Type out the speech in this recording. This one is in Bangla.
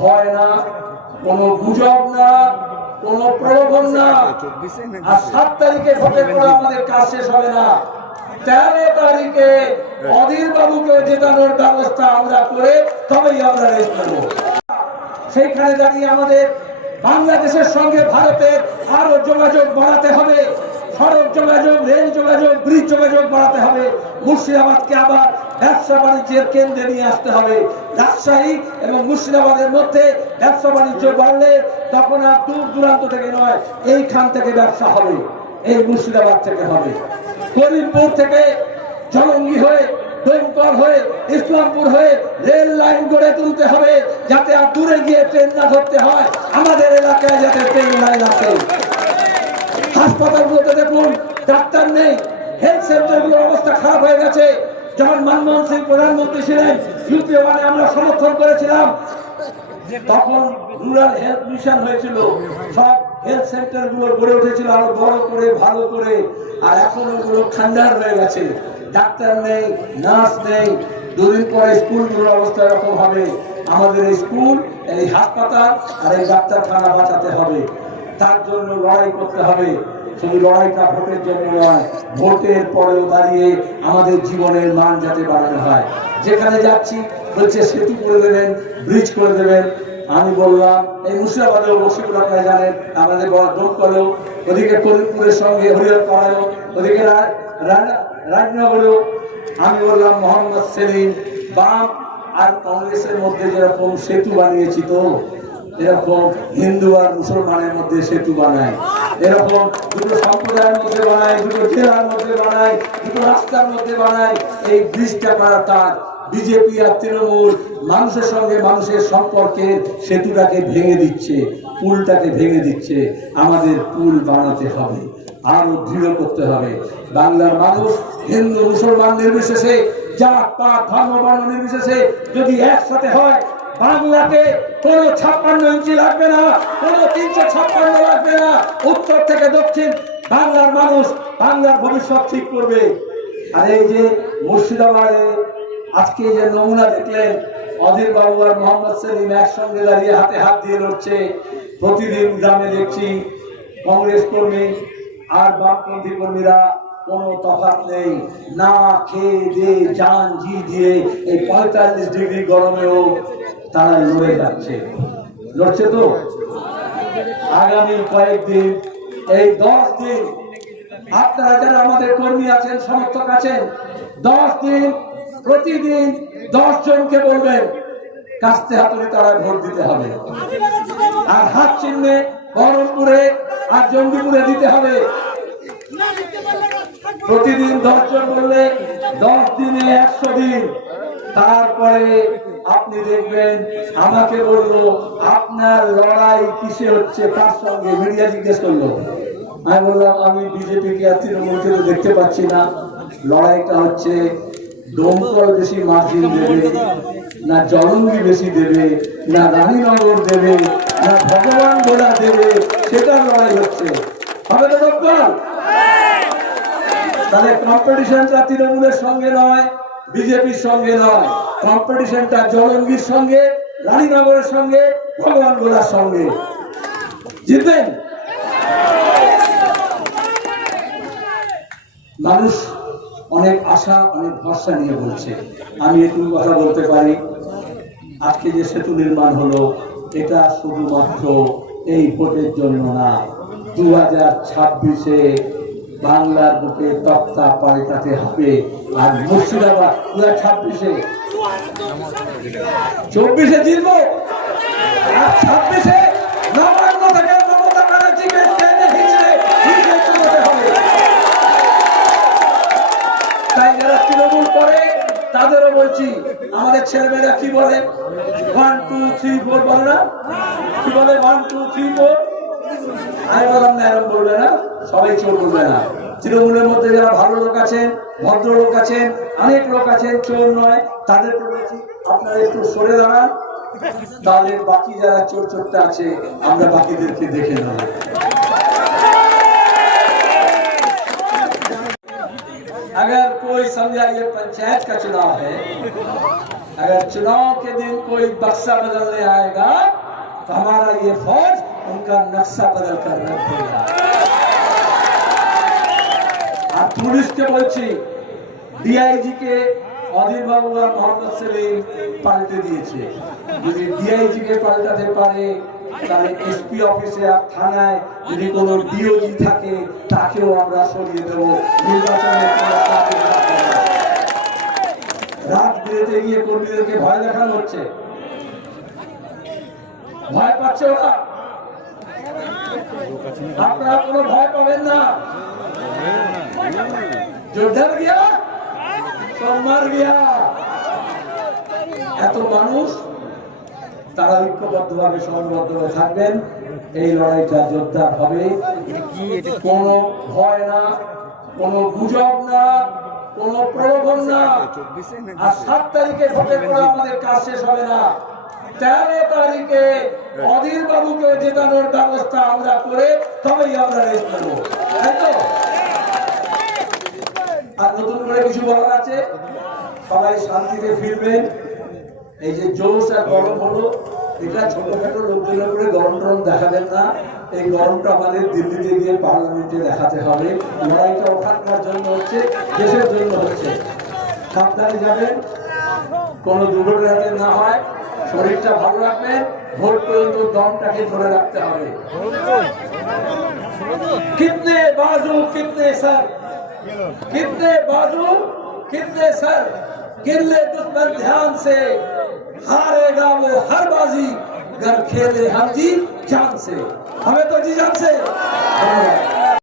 ভয় না, কোনো গুজব না, কোনো প্রলোভন না। আর সাত তারিখে ভোটের পরে আমাদের কাজ শেষ হবে না। তেরো তারিখে অধীর বাবুকে জেতানোর ব্যবস্থা আমরা করে তবেই আমরা রেস্ট নেব। সেইখানে দাঁড়িয়ে আমাদের বাংলাদেশের সঙ্গে ভারতের আরও যোগাযোগ বাড়াতে হবে। সড়ক যোগাযোগ, রেল যোগাযোগ, ব্রিজ যোগাযোগ বাড়াতে হবে। মুর্শিদাবাদকে আবার ব্যবসা বাণিজ্যের কেন্দ্রে নিয়ে আসতে হবে। রাজশাহী এবং মুর্শিদাবাদের মধ্যে ব্যবসা বাণিজ্য বাড়লে তখন আর দূর দূরান্ত থেকে নয়, এইখান থেকে ব্যবসা হবে, এই মুর্শিদাবাদ থেকে হবে। করিমপুর থেকে জলঙ্গি হয়ে ডোমকল হয়ে, ইসলামপুর হয়ে রেল লাইন গড়ে তুলতে হবে, যাতে আর দূরে গিয়ে ট্রেন না ধরতে হয়। আমাদের এলাকায় যাতে ট্রেন লাইন আসে হাসপাতালগুলোতে দেখুন ডাক্তার নেই হেলথ সেন্টারগুলোর অবস্থা খারাপ হয়ে গেছে যখন মনমোহন সিং প্রধানমন্ত্রী ছিলেন ইউপিএ ওয়ানে আমরা সমর্থন করেছিলাম তখন রুরাল হেলথ মিশন হয়েছিল। সব হেলথ সেন্টারগুলো গড়ে উঠেছিল, আরও বড় করে, ভালো করে, আর এখন ওগুলো খান্ডার হয়ে গেছে। ডাক্তার নেই, নার্স নেই, দুদিন পরে স্কুলগুলোর অবস্থা এরকম হবে। আমাদের এই স্কুল, এই হাসপাতাল আর এই ডাক্তারখানা বাঁচাতে হবে। তার জন্য লড়াই করতে হবে। শুধু লড়াইটা ভোটের জন্য নয়, ভোটের পরেও দাঁড়িয়ে আমাদের জীবনের মান যাতে বাড়ানো হয়। যেখানে যাচ্ছি বলছে সেতু করে দেবেন, ব্রিজ করে দেবেন। আমি বললাম, এই মুর্শিদাবাদেও বসিপুর জানেন, আমাদের ওদিকে করিমপুরের সঙ্গে পাড়ায়ও, ওদিকে রাজনগরেও। আমি বললাম, মোহাম্মদ সেলিম, বাম আর কংগ্রেসের মধ্যে যেরকম সেতু বানিয়েছি তো, এরকম হিন্দু আর মুসলমানের মধ্যে সেতু বানায়। এরকম দুটো সম্প্রদায়ের মধ্যে বানায়, দুটো জেলার মধ্যে বানায়, দুটো রাস্তার মধ্যে বানায়, এই ব্রিজটা করা তার বিজেপি আর তৃণমূল মানুষের সঙ্গে মানুষের সম্পর্কের সেতুটাকে ভেঙে দিচ্ছে, পুলটাকে ভেঙে দিচ্ছে। আমাদের পুল বানাতে হবে, আরও দৃঢ় করতে হবে। বাংলার মানুষ হিন্দু, মুসলমান নির্বিশেষে, জাত, পাত, ধর্ম, বর্ণ নির্বিশেষে যদি একসাথে হয় বাংলাকে কোনো ছাপ্পান্ন ইঞ্চি লাগবে না, কোনো তিনশো ছাপ্পান্ন লাগবে না। উত্তর থেকে দক্ষিণ বাংলার মানুষ বাংলার ভবিষ্যৎ ঠিক করবে। আর এই যে মুর্শিদাবাদে আজকে যে নমুনা দেখলেন, অধীর বাবু আর মোহাম্মদ সেলিম একসঙ্গে দাঁড়িয়ে হাতে হাত দিয়ে লড়ছে। প্রতিদিন গ্রামে দেখছি কংগ্রেস কর্মী আর বামপন্থী কর্মীরা কোনো তফাৎ নেই। না খেয়ে দিয়ে জান জি দিয়ে এই পঁয়তাল্লিশ ডিগ্রি গরমেও তারা লড়ে যাচ্ছে। লড়ছে তো? আগামী কয়েকদিন, এই দশ দিন, আপনারা যারা আমাদের কর্মী আছেন, সমর্থক আছেন, দশ দিন, প্রতিদিন দশ জনকে বলবেন, কাস্তে হাতুড়ি তারা ভোট দিতে হবে। আর হাত চিহ্নে বহরমপুরে আর জঙ্গিপুরে দিতে হবে। প্রতিদিন দশ জন বললে দশ দিনে একশো দিন। তারপরে আপনি দেখবেন আমাকে বলল, আপনার লড়াই কিসে হচ্ছে? তার সঙ্গে মিডিয়া জিজ্ঞেস করল। আমি বললাম, আমি বিজেপি কে আর তৃণমূলকে দেখতে পাচ্ছি না। লড়াইটা হচ্ছে দমকল বেশি মার্জিন দেবে, না জলঙ্গি বেশি দেবে, না রানীনগর দেবে, না ভগবান গোলা দেবে সেটা লড়াই হচ্ছে। হবে তো দমকল? তাহলে কম্পিটিশনটা তৃণমূলের সঙ্গে নয়। বিজেপির সঙ্গে নয় কম্পিটিশনটা জলঙ্গির সঙ্গে রানীনগরের সঙ্গে, ভগবান গোলার সঙ্গে। জিতবেন মানুষ অনেক আশা, অনেক ভরসা নিয়ে বলছে। আমি একটু কথা বলতে পারি। আজকে যে সেতু নির্মাণ হলো, এটা শুধুমাত্র এই ভোটের জন্য না দু হাজার ছাব্বিশে বাংলার বুকে তক্তা পাল্টাতে হবে। আর মুর্শিদাবাদ দু হাজার ছাব্বিশে। চব্বিশে জিতবো। ছাব্বিশে তাদেরও বলছি, আমাদের ছেলেমেয়েরা কি বলে? ওয়ান টু থ্রি ফোর বলে না? কি বলে? ওয়ান টু থ্রি ফোর আমি বললাম না এরকম বলবে না সবাই চোর বলবে না তৃণমূলের মধ্যে যারা ভালো লোক আছেন ভদ্র লোক আছেন অনেক লোক আছেন চোর নয় তাদেরকে বলছি আপনারা একটু সরে দাঁড়ান তাহলে বাকি যারা চোর চোরটা আছে আমরা বাকিদেরকে দেখে নেব अगर कोई समझा ये पंचायत का चुनाव है अगर चुनाव के दिन कोई बक्सा बदलने आएगा तो हमारा ये फौज उनका नक्शा बदल कर रख देगा আর পুলিশকে বলছি ডিআইজি কে অধীর বাবু আর মোহাম্মদ সেলিম পাল্টে দিয়েছে যদি ডিআইজি কে পাল্টাতে পারে তাহলে এসপি অফিসে আর থানায় যদি কোনো ডিওজি থাকে তাকেও আমরা সরিয়ে দেবো নির্বাচনে কোনো তাকে রাখবো না। রাত বিরেতে গিয়ে কর্মীদেরকে ভয় দেখানো হচ্ছে ভয় পাচ্ছে ওরা আপনারা কোনো ভয় পাবেন না जो डर गया तो मर गया এত মানুষ তারা ঐক্যবদ্ধভাবে সংবদ্ধভাবে থাকবেন এই লড়াইটা জোরদার হবে কোনো ভয় না কোনো গুজব না কোনো প্রলোভন না আর সাত তারিখে ভোটের পরে আমাদের কাজ শেষ হবে না তেরো তারিখে অধীর বাবুকে জেতানোর ব্যবস্থা আমরা করে তবেই আমরা রেস্ট নেব। তাই তো? আর নতুন করে কিছু বলার আছে? সবাই শান্তিতে ফিরবেন এই যে জোশ আর গরম হলো এটা ছোটখাটো লোকজনের উপরে গরম টরম দেখাবেন না। এই গরমটা আমাদের দিল্লিতে গিয়ে পার্লামেন্টে দেখাতে হবে। লড়াইটা ওখানকার জন্য হচ্ছে দেশের জন্য হচ্ছে। সাবধানে যাবেন। কোনো দুর্ঘটনা যাতে না হয় শরীরটা ভালো রাখবেন ভোট পর্যন্ত দমটাকে ধরে রাখতে হবে কিতনে বাজু কিতনে সর कितने बाजू कितने सर गिरले दुश्मन ध्यान से हारेगा वो हर बाजी घर खेले हम जी जान से हमें तो जी जान से धन्यवाद